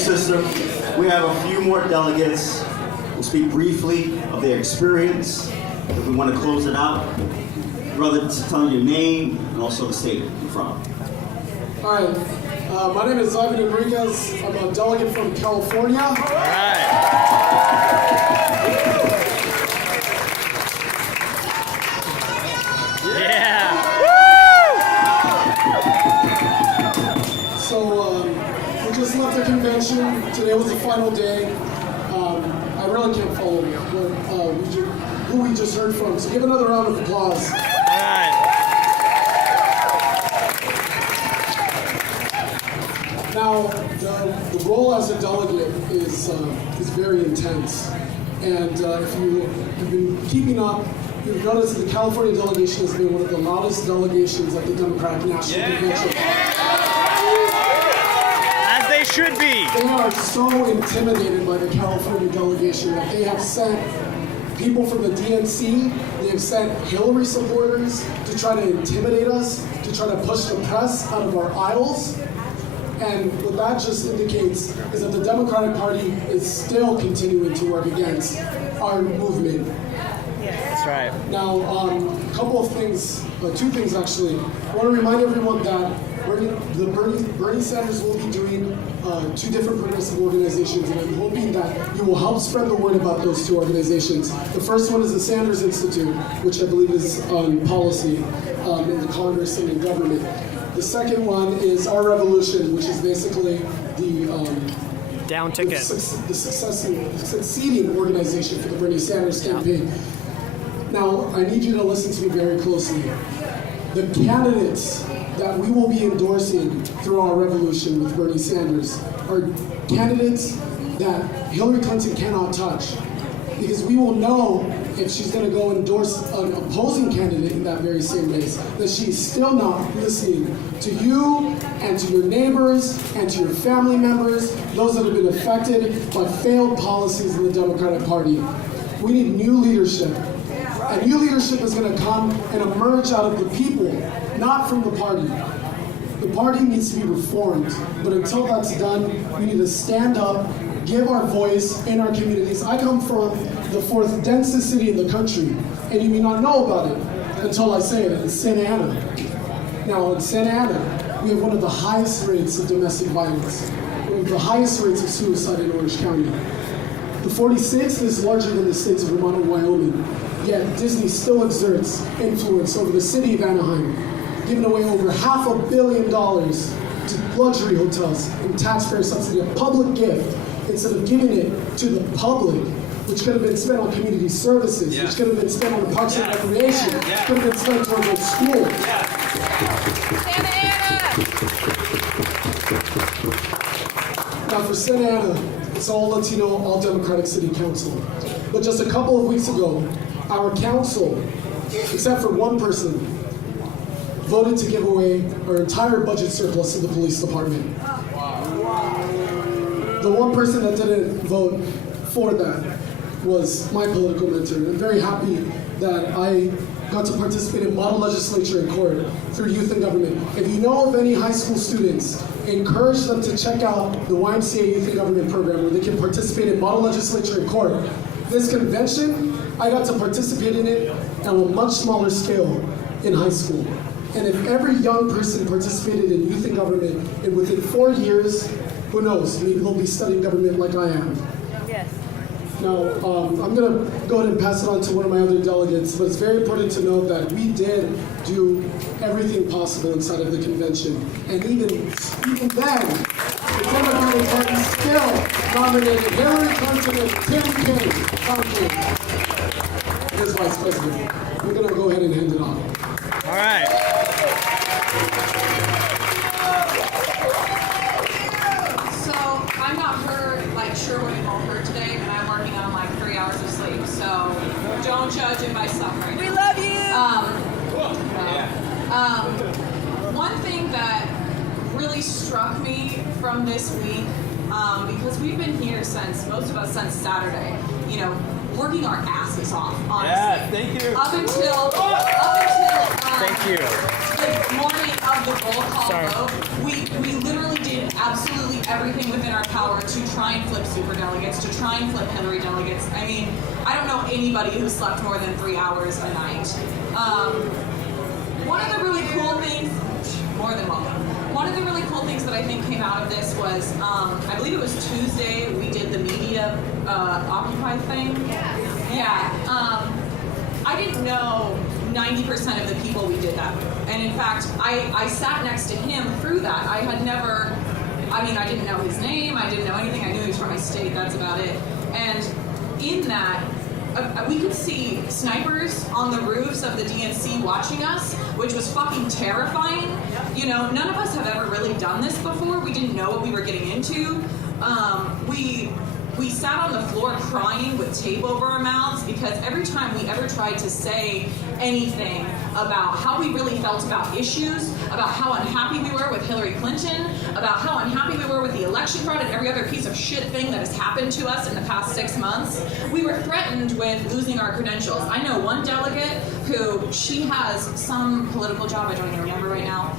system. We have a few more delegates who will speak briefly of their experience. If we want to close it out, brother, tell your name and also the state you're from. All right. My name is Andre Enriquez. I'm a delegate from California. All right. Yeah. So we just left the convention. Today was the final day. I really can't follow who we just heard from. So give another round of applause. All right. Now, the role as a delegate is very intense. And if you have been keeping up, you've noticed that the California delegation has been one of the loudest delegations at the Democratic National Convention. As they should be. They are so intimidated by the California delegation that they have sent people from the DNC, they have sent Hillary supporters to try to intimidate us, to try to push the press out of our aisles. And what that just indicates is that the Democratic Party is still continuing to work against our movement. That's right. Now, a couple of things, two things actually. I want to remind everyone that Bernie Sanders will be doing two different progressive organizations, and I'm hoping that you will help spread the word about those two organizations. The first one is the Sanders Institute, which I believe is on policy in the Congress and in government. The second one is Our Revolution, which is basically the Down ticket. the succeeding organization for the Bernie Sanders campaign. Now, I need you to listen to me very closely. The candidates that we will be endorsing through Our Revolution with Bernie Sanders are candidates that Hillary Clinton cannot touch. Because we will know if she's going to go endorse an opposing candidate in that very same race, that she's still not listening to you and to your neighbors and to your family members, those that have been affected by failed policies in the Democratic Party. We need new leadership. And new leadership is going to come and emerge out of the people, not from the party. The party needs to be reformed, but until that's done, we need to stand up, give our voice in our communities. I come from the fourth densest city in the country, and you may not know about it until I say it. It's Santa Ana. Now, in Santa Ana, we have one of the highest rates of domestic violence, one of the highest rates of suicide in Orange County. The 46th is larger than the states of Vermont and Wyoming, yet Disney still exerts influence over the city of Anaheim, giving away over $500 million to luxury hotels and taxpayer subsidy, a public gift, instead of giving it to the public, which could have been spent on community services, which could have been spent on parks and recreation, which could have been spent towards a school. Santa Ana! Now for Santa Ana, it's all Latino, all Democratic City Council. But just a couple of weeks ago, our council, except for one person, voted to give away our entire budget surplus to the police department. The one person that didn't vote for that was my political mentor. I'm very happy that I got to participate in model legislature in court through youth and government. If you know of any high school students, encourage them to check out the YMCA Youth and Government program where they can participate in model legislature in court. This convention, I got to participate in it on a much smaller scale in high school. And if every young person participated in youth and government, and within 4 years, who knows, maybe they'll be studying government like I am. Yes. Now, I'm going to go ahead and pass it on to one of my other delegates, but it's very important to note that we did do everything possible inside of the convention. And even then, the Democratic Party still nominated Hillary Clinton and Tim Kaine as vice president. We're going to go ahead and hand it off. All right. So I'm not sure what you all heard today, but I'm working on like 3 hours of sleep. So don't judge it by suffering. We love you. One thing that really struck me from this week, because we've been here since most of us since Saturday. You know, working our asses off. Honestly. Yeah, thank you. Up until thank you. the morning of the roll call vote, we literally did absolutely everything within our power to try and flip superdelegates, to try and flip Hillary delegates. I mean, I don't know anybody who slept more than 3 hours a night. One of the really cool things, more than welcome. One of the really cool things that I think came out of this was, I believe it was Tuesday, we did the media Occupy thing. Yeah. I didn't know 90% of the people we did that with. And in fact, I sat next to him through that. I had never, I mean, I didn't know his name, I didn't know anything, I knew he was from my state, that's about it. And in that, we could see snipers on the roofs of the DNC watching us, which was fucking terrifying. You know, none of us have ever really done this before. We didn't know what we were getting into. We sat on the floor crying with tape over our mouths because every time we ever tried to say anything about how we really felt about issues, about how unhappy we were with Hillary Clinton, about how unhappy we were with the election fraud and every other piece of shit thing that has happened to us in the past 6 months, we were threatened with losing our credentials. I know one delegate who, she has some political job, I don't even remember right now.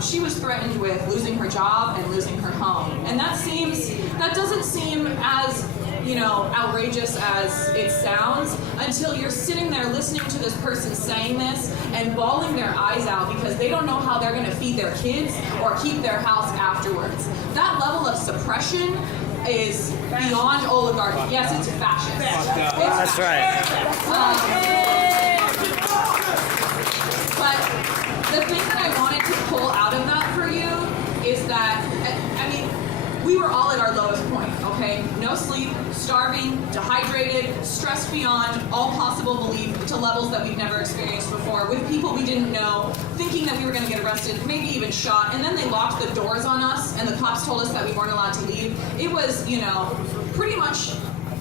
She was threatened with losing her job and losing her home. And that doesn't seem as, you know, outrageous as it sounds until you're sitting there listening to this person saying this and bawling their eyes out because they don't know how they're gonna feed their kids or keep their house afterwards. That level of suppression is beyond oligarchy. Yes, it's fascist. That's right. But the thing that I wanted to pull out of that for you is that, I mean, we were all at our lowest point, okay? No sleep, starving, dehydrated, stressed beyond all possible belief to levels that we've never experienced before, with people we didn't know, thinking that we were gonna get arrested, maybe even shot, and then they locked the doors on us, and the cops told us that we weren't allowed to leave. It was, you know, pretty much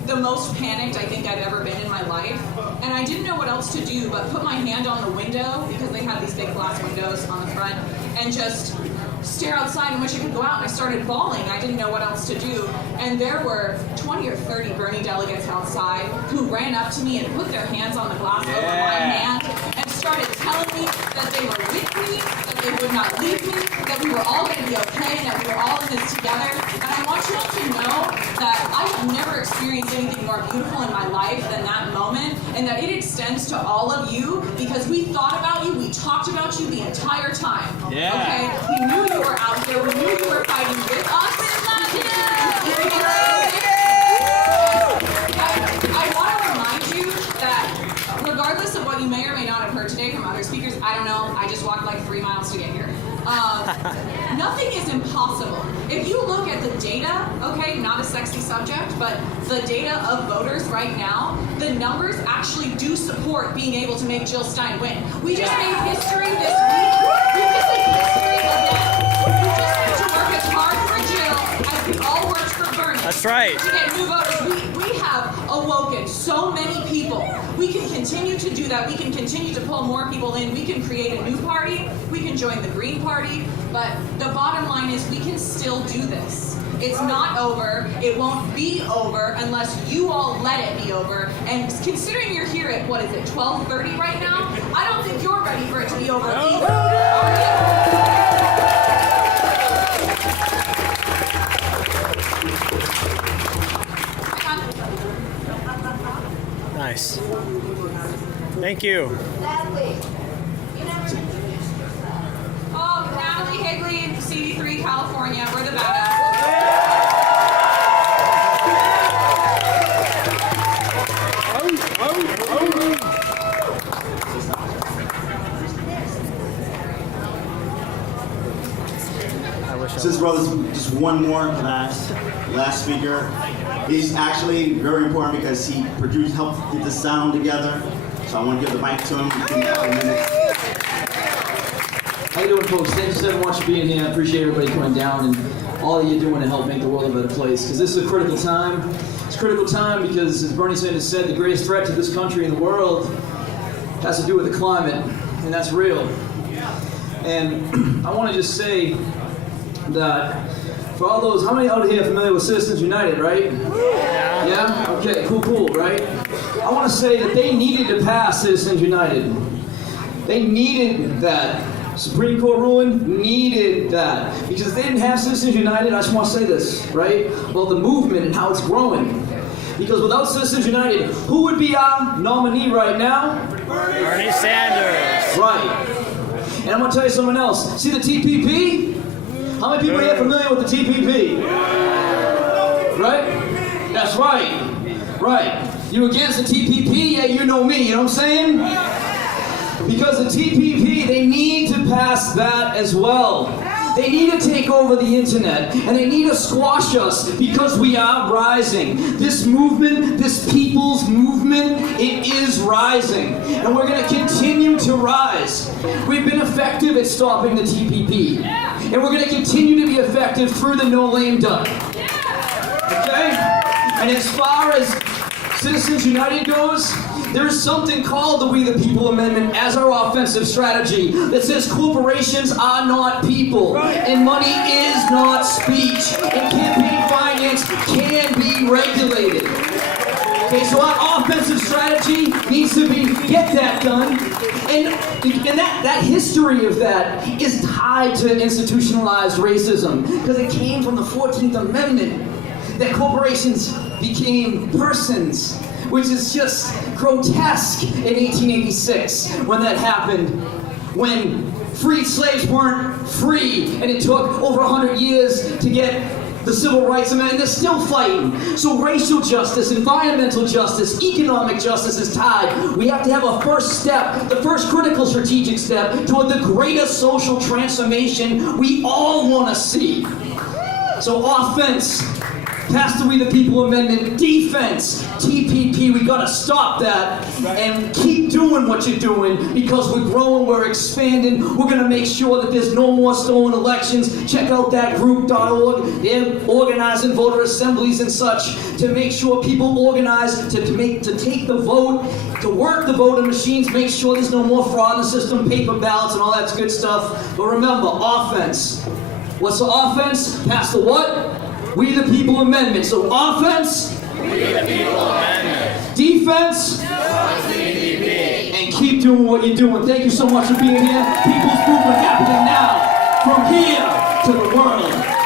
the most panicked I think I've ever been in my life. And I didn't know what else to do but put my hand on the window, because they had these big glass windows on the front, and just stare outside and wish I could go out. And I started bawling. I didn't know what else to do. And there were 20 or 30 Bernie delegates outside who ran up to me and put their hands on the glass over my hand and started telling me that they were with me, that they would not leave me, that we were all going to be okay, and that we were all in this together. And I want you all to know that I have never experienced anything more beautiful in my life than that moment, and that it extends to all of you because we thought about you, we talked about you the entire time. Yeah. Okay? We knew you were out there, we knew you were fighting with us. I want to remind you that regardless of what you may or may not have heard today from other speakers, I don't know, I just walked like 3 miles to get here. Nothing is impossible. If you look at the data, okay, not a sexy subject, but the data of voters right now, the numbers actually do support being able to make Jill Stein win. We just made history this week. We just made history again. We just had to work as hard for Jill as we all worked for Bernie. That's right. To get new voters. We have awoken so many people. We can continue to do that. We can continue to pull more people in. We can create a new party. We can join the Green Party. But the bottom line is we can still do this. It's not over. It won't be over unless you all let it be over. And considering you're here at, what is it, 12:30 right now, I don't think you're ready for it to be over either. Are you? Nice. Thank you. Oh, Natalie Higley CD3, California. We're the badass. Since brothers, just one more last speaker. He's actually very important because he helped get the sound together. So I want to give the mic to him. In a couple minutes. How you doing, folks? Thanks so much for being here. I appreciate everybody coming down and all that you're doing to help make the world a better place. Because this is a critical time. It's a critical time because, as Bernie Sanders said, the greatest threat to this country and the world has to do with the climate, and that's real. And I want to just say that for all those, how many out here are familiar with Citizens United, right? Yeah? Okay, cool, right? I want to say that they needed to pass Citizens United. They needed that Supreme Court ruling needed that. Because if they didn't have Citizens United, I just want to say this, right? About the movement and how it's growing. Because without Citizens United, who would be our nominee right now? Bernie Sanders. Right. And I'm going to tell you something else. See the TPP? How many people here are familiar with the TPP? Right? That's right. Right. You against the TPP? Yeah, you know me. You know what I'm saying? Because the TPP, they need to pass that as well. They need to take over the internet, and they need to squash us because we are rising. This movement, this people's movement, it is rising. And we're going to continue to rise. We've been effective at stopping the TPP. And we're going to continue to be effective through the No Lame Duck. Okay? And as far as Citizens United goes, there is something called the We the People Amendment as our offensive strategy that says corporations are not people, and money is not speech, and campaign finance can be regulated. Okay, so our offensive strategy needs to be get that done, and that history of that is tied to institutionalized racism, because it came from the 14th Amendment, that corporations became persons, which is just grotesque in 1886 when that happened, when freed slaves weren't free, and it took over 100 years to get the Civil Rights Amendment, and they're still fighting. So racial justice, environmental justice, economic justice is tied. We have to have a first step, the first critical strategic step toward the greatest social transformation we all want to see. So offense, pass the We the People Amendment. Defense, TPP, we gotta stop that and keep doing what you're doing, because we're growing, we're expanding. We're gonna make sure that there's no more stolen elections. Check out that group.org. They're organizing voter assemblies and such to make sure people organize to take the vote, to work the voting machines, make sure there's no more fraud in the system, paper ballots and all that good stuff. But remember, offense. What's the offense? Pass the what? We the People Amendment. So offense, We the People Amendment. defense, and keep doing what you're doing. Thank you so much for being here. People's movement happening now, from here to the world.